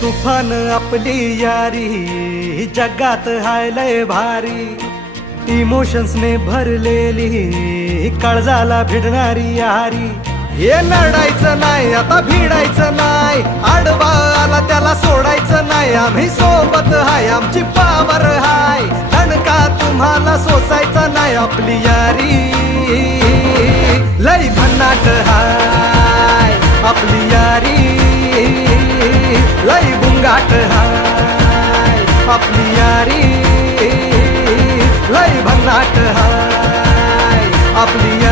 तुफान आपली यारी जगात हाय लय भारी, इमोशन्स ने भरलेली काळजाला भिडणारी यारी। हे लढायचं नाही आता भिडायचं नाही, आडवा आला त्याला सोडायचं नाही, आम्ही सोबत हाय आमची पावर हाय, दणका तुम्हाला सोसायचा नाही। आपली यारी लय भन्नाट हाय, आपली यारी लय बुंगाट हाय, आपली यारी लय भन्नाट हाय, आपली